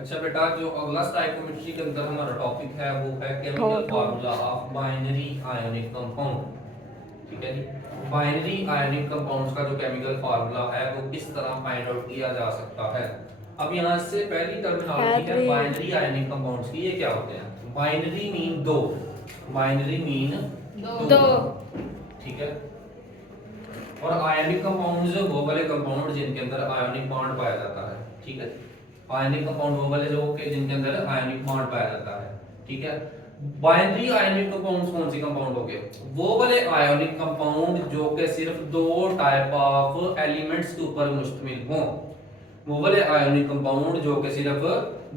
अच्छा बेटा, जो अगला स्टाइकोमेट्री के अंदर हमारा टॉपिक है वो है chemical formula of binary ionic compound. ठीक है जी। बाइनरी आयोनिक कंपाउंड्स का जो केमिकल फार्मूला है वो किस तरह फाइंड आउट किया जा सकता है। अब यहाँ से पहली टर्मिनोलॉजी है बाइनरी आयोनिक कंपाउंड्स की। ये क्या होते हैं? बाइनरी मीन दो, बाइनरी मीन दो। ठीक है। और आयोनिक कंपाउंड्स वो वाले कंपाउंड जिनके अंदर आयोनिक बॉन्ड पाया जाता है। ठीक है। आयोनिक कंपाउंड वो वाले जो के जिनके अंदर आयोनिक बॉन्ड पाया जाता है। ठीक है। बाइनरी आयोनिक कंपाउंड्स कौन से कंपाउंड हो गए? वो वाले आयोनिक कंपाउंड जो कि सिर्फ दो टाइप ऑफ एलिमेंट्स के ऊपर मुश्तमिल हों। वो वाले आयोनिक कंपाउंड जो कि सिर्फ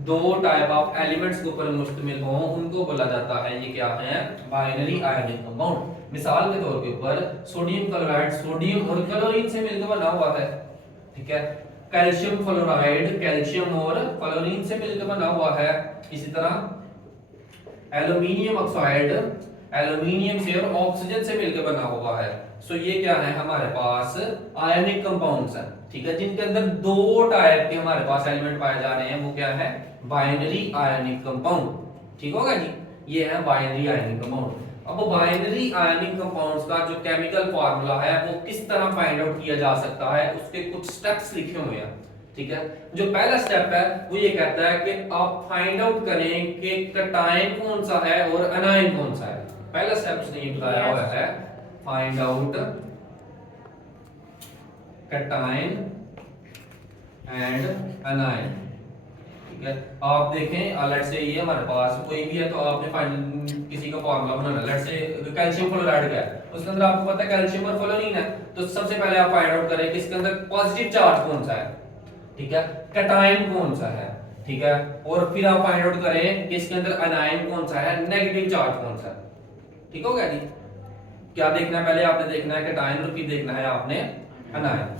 दो टाइप ऑफ एलिमेंट्स के ऊपर मुश्तमिल हों उनको बोला जाता है, ये क्या है? Binary ionic compound. मिसाल के तौर के ऊपर सोडियम क्लोराइड सोडियम और क्लोरीन से मिलकर बना हुआ है। ठीक है। कैल्शियम फ्लोराइड कैल्शियम और फ्लोरीन से मिलकर बना हुआ है। इसी तरह एल्यूमिनियम ऑक्साइड एल्यूमिनियम से और ऑक्सीजन से मिलकर बना हुआ है। सो ये क्या है? हमारे पास आयोनिक कंपाउंड्स हैं। ठीक है। जिनके अंदर दो टाइप के हमारे पास एलिमेंट पाए जा रहे हैं, वो क्या है? Binary ionic compound. ठीक होगा जी। ये है बाइनरी आयोनिक कंपाउंड। अब बाइनरी आयोनिक कंपाउंड्स का जो केमिकल फार्मूला है वो किस तरह फाइंड आउट किया जा सकता है, उसके कुछ स्टेप्स लिखे हुए हैं। ठीक है। जो पहला स्टेप है वो ये कहता है कि आप फाइंड आउट करें कि कटायन कौन सा है और अनायन कौन सा है। पहला स्टेप उसने ये बताया हुआ है, फाइंड आउट कटायन एंड अनायन। ठीक है। आप देखें, लेट्स से ये हमारे पास कोई भी है तो आपने फाइंड किसी का formula banana. Let's say calcium fluoride का है, उसके अंदर आपको पता है कैल्शियम और फ्लोरीन है, तो सबसे पहले आप फाइंड आउट करें कि इसके अंदर पॉजिटिव चार्ज कौन सा है। ठीक है। कटायन कौन सा है। ठीक है। और फिर आप फाइंड आउट करें कि इसके अंदर अनायन कौन सा है, नेगेटिव चार्ज कौन सा है। ठीक हो गया जी। क्या देखना है? पहले आपने देखना है कटायन और फिर देखना है आपने अनायन।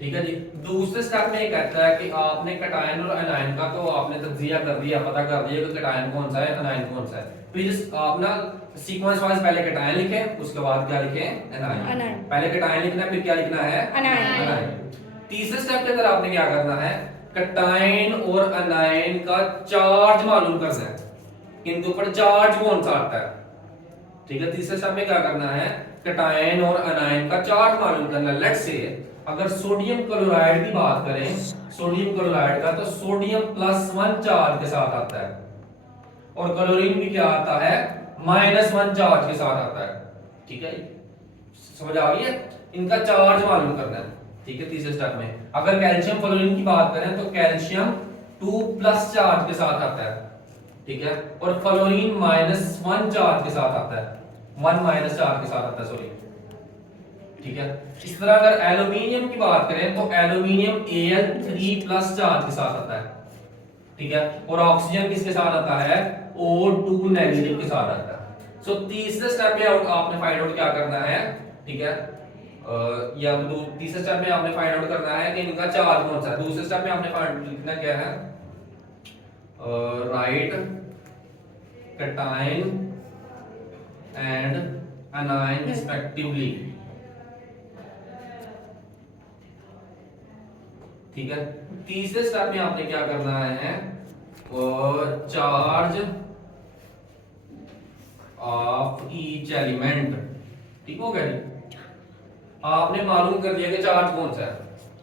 ठीक है जी। दूसरे स्टेप में ये कहता है कि आपने कटायन और अनायन का तो आपने तज्जिया कर दिया, पता कर दिया कि कटायन कौन सा है अनायन कौन सा है। फिर आप ना सीक्वेंस वाइज पहले कटायन लिखे, उसके बाद क्या लिखे? अनायन। पहले कटायन लिखना है, फिर क्या लिखना है? अनायन। तीसरे स्टेप के अंदर आपने क्या करना है? कटायन और अनायन का चार्ज मालूम करना है, इनके ऊपर चार्ज कौन सा आता है। ठीक है। तीसरे स्टेप में क्या करना है? कटायन और अनायन का चार्ज मालूम करना है। लेट्स से अगर सोडियम क्लोराइड की बात करें, सोडियम क्लोराइड का तो सोडियम +1 चार्ज के साथ आता है और क्लोरीन भी क्या आता है? -1 चार्ज के साथ आता है। ठीक है। समझ आ गई है? इनका चार्ज मालूम करना है। ठीक है। तीसरे स्टेप में अगर कैल्शियम फ्लोरीन की बात करें तो कैल्शियम 2+ चार्ज के साथ आता है। ठीक है। और फ्लोरीन -1 चार्ज के साथ आता है, 1 चार्ज के साथ आता है, सॉरी। ठीक है। इस तरह अगर एल्यूमिनियम की बात करें तो एल्यूमिनियम Al3+ चार्ज के साथ आता है। ठीक है। और ऑक्सीजन किसके साथ आता है? O2 नेगेटिव के साथ आता है। सो तीसरे स्टेप में आपने फाइंड आउट क्या करना है? ठीक है। या तीसरे स्टेप में आपने फाइंड आउट करना है कि इनका चार्ज कौन सा है। दूसरे स्टेप में आपने फाइंड लिखना क्या है? Right cation and अनायन respectively. ठीक है। तीसरे स्टेप में आपने क्या करना है? Charge of each element. ठीक हो गया जी। आपने मालूम कर दिया कि चार्ज कौन सा है।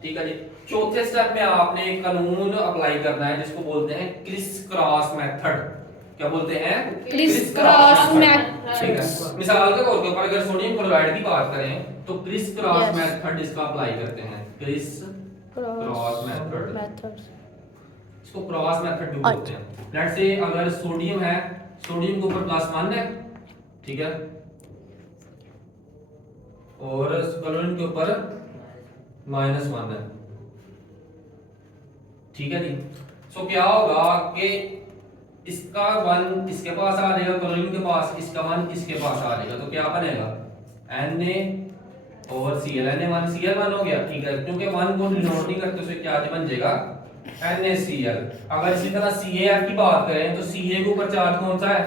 ठीक है जी। चौथे स्टेप में आपने एक कानून अप्लाई करना है जिसको बोलते हैं क्रिस क्रॉस मेथड। क्या बोलते हैं? Criss cross method. ठीक है। मिसाल के तौर पर अगर सोडियम क्लोराइड की बात करें तो क्रिस क्रॉस मेथड इसका अप्लाई करते हैं। क्रिस क्रॉस मेथड, इसको क्रॉस मेथड भी बोलते हैं। लेट्स से अगर सोडियम है, सोडियम के ऊपर +1 है, ठीक है, और क्लोरीन के ऊपर -1 है। ठीक है जी। सो क्या होगा कि इसका 1 इसके पास आ जाएगा, क्लोरीन के पास, इसका 1 इसके पास आ जाएगा, तो क्या बनेगा? Na और Cl, Na1 हो गया। ठीक है। क्योंकि 1 को डिनोट नहीं करते तो क्या बन जाएगा? NaCl। अगर इसी तरह CaF की बात करें तो Ca के ऊपर चार्ज कौन सा है?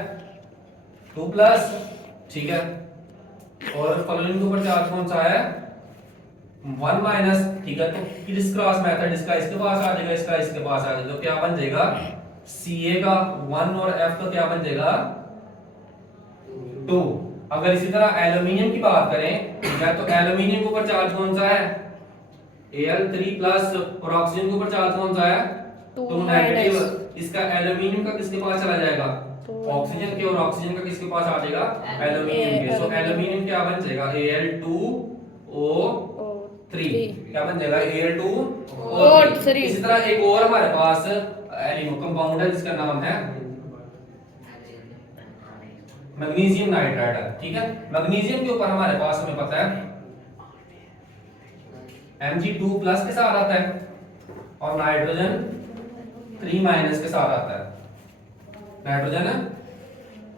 2+। ठीक है। और फ्लोरीन के ऊपर चार्ज कौन सा है? 1-। ठीक है। तो क्रिस क्रॉस मेथड इसका इसके पास आ जाएगा, इसका इसके पास आ जाएगा, तो क्या बन जाएगा? Ca का 1 और F का क्या बन जाएगा 2। अगर इसी तरह एल्यूमिनियम की बात करें, ठीक है, तो एल्यूमिनियम के ऊपर चार्ज कौन सा है Al3 प्लस, और ऑक्सीजन के ऊपर चार्ज कौन सा है 2 नेगेटिव। इसका एल्यूमिनियम का किसके पास चला जाएगा ऑक्सीजन के, और ऑक्सीजन का किसके पास आ जाएगा एल्यूमिनियम के। सो एल्यूमिनियम क्या बन जाएगा Al2O3, क्या बन जाएगा Al2O3। इसी तरह एक और हमारे पास कंपाउंड है जिसका नाम है मैग्नीशियम नाइट्राइड है, ठीक है। मैग्नीशियम के ऊपर हमारे पास हमें पता है Mg2 प्लस के साथ आता है और नाइट्रोजन 3 माइनस के साथ आता है, nitrogen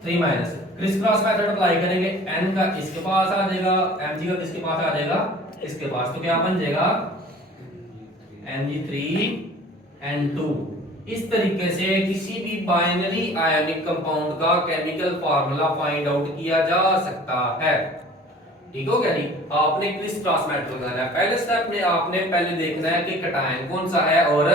3 minus. Criss cross method apply करेंगे, N का इसके पास आ जाएगा, Mg का किसके पास आ जाएगा इसके पास, तो क्या बन जाएगा Mg3N2। इस तरीके से किसी भी बाइनरी आयनिक कंपाउंड का केमिकल फार्मूला फाइंड आउट किया जा सकता है, ठीक हो गया जी। आपने क्रिस क्रॉस मेथड लगाना है। पहले स्टेप में आपने पहले देखना है कि कैटायन कौन सा है और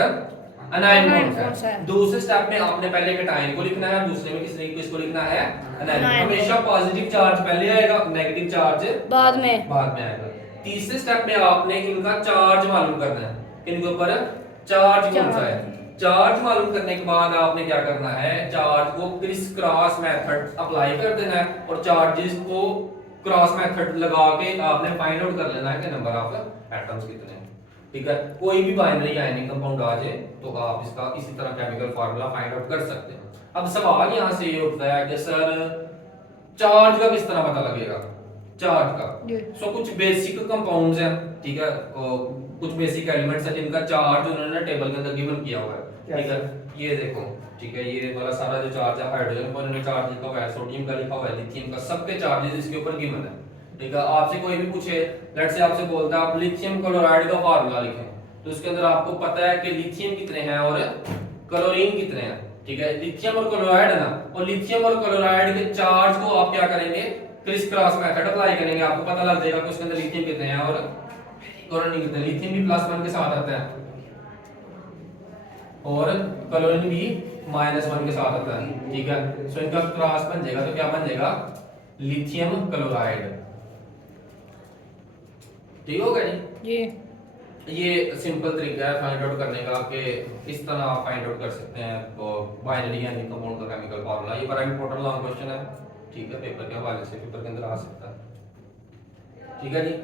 अनायन कौन सा है। दूसरे स्टेप में आपने पहले कैटायन को लिखना है, दूसरे में किसको लिखना है अनायन। हमेशा पॉजिटिव चार्ज पहले आएगा, नेगेटिव चार्ज बाद में आएगा। तीसरे स्टेप में आपने इनका चार्ज मालूम करना है, इनके ऊपर चार्ज कौन सा है। चार्ज मालूम करने के बाद आपने क्या करना है, चार्ज को क्रिस क्रॉस मेथड अप्लाई कर देना है और चार्जेस को क्रॉस मेथड लगा के आपने फाइंड आउट कर लेना है कि नंबर ऑफ एटम्स कितने हैं, ठीक है। कोई भी बाइनरी आयनिक कंपाउंड आ जाए तो आप इसका इसी तरह केमिकल फार्मूला फाइंड आउट कर सकते हैं। अब सवाल यहां से ये उठता है कि सर चार्ज का किस तरह पता लगेगा चार्ज का। सो कुछ बेसिक कंपाउंड्स हैं, ठीक है, कुछ बेसिक एलिमेंट्स हैं जिनका चार्ज उन्होंने टेबल के अंदर गिवन किया हुआ है, ठीक है। ये देखो, ठीक है, ये वाला सारा जो चार्ज है हाइड्रोजन पर उन्होंने चार्ज लिखा हुआ है, सोडियम का लिखा हुआ है, लिथियम का, सबके चार्जेस इसके ऊपर गिवन है, ठीक है। आपसे कोई भी पूछे, लेट्स से आपसे बोलता है आप लिथियम क्लोराइड का फार्मूला लिखें, तो इसके अंदर आपको पता है कि लिथियम कितने हैं और क्लोरीन कितने हैं, ठीक है। लिथियम और क्लोराइड है ना, और लिथियम और क्लोराइड के चार्ज को आप क्या करेंगे क्रिस क्रॉस मेथड अप्लाई करेंगे, आपको पता लग जाएगा कि उसके अंदर लिथियम कितने हैं और क्लोरीन कितने हैं। लिथियम भी +1 के साथ आता है और क्लोरीन भी -1 के साथ आता है, ठीक है। सो इनका क्रॉस बन जाएगा तो क्या बन जाएगा लिथियम क्लोराइड, ठीक होगा जी। ये सिंपल तरीका है फाइंड आउट करने का कि इस तरह आप फाइंड आउट कर सकते हैं तो बाइनरी यानी कंपाउंड का केमिकल फार्मूला। ये बड़ा इंपॉर्टेंट लॉन्ग क्वेश्चन है, ठीक है, पेपर के हवाले से पेपर के अंदर आ सकता है, ठीक है जी।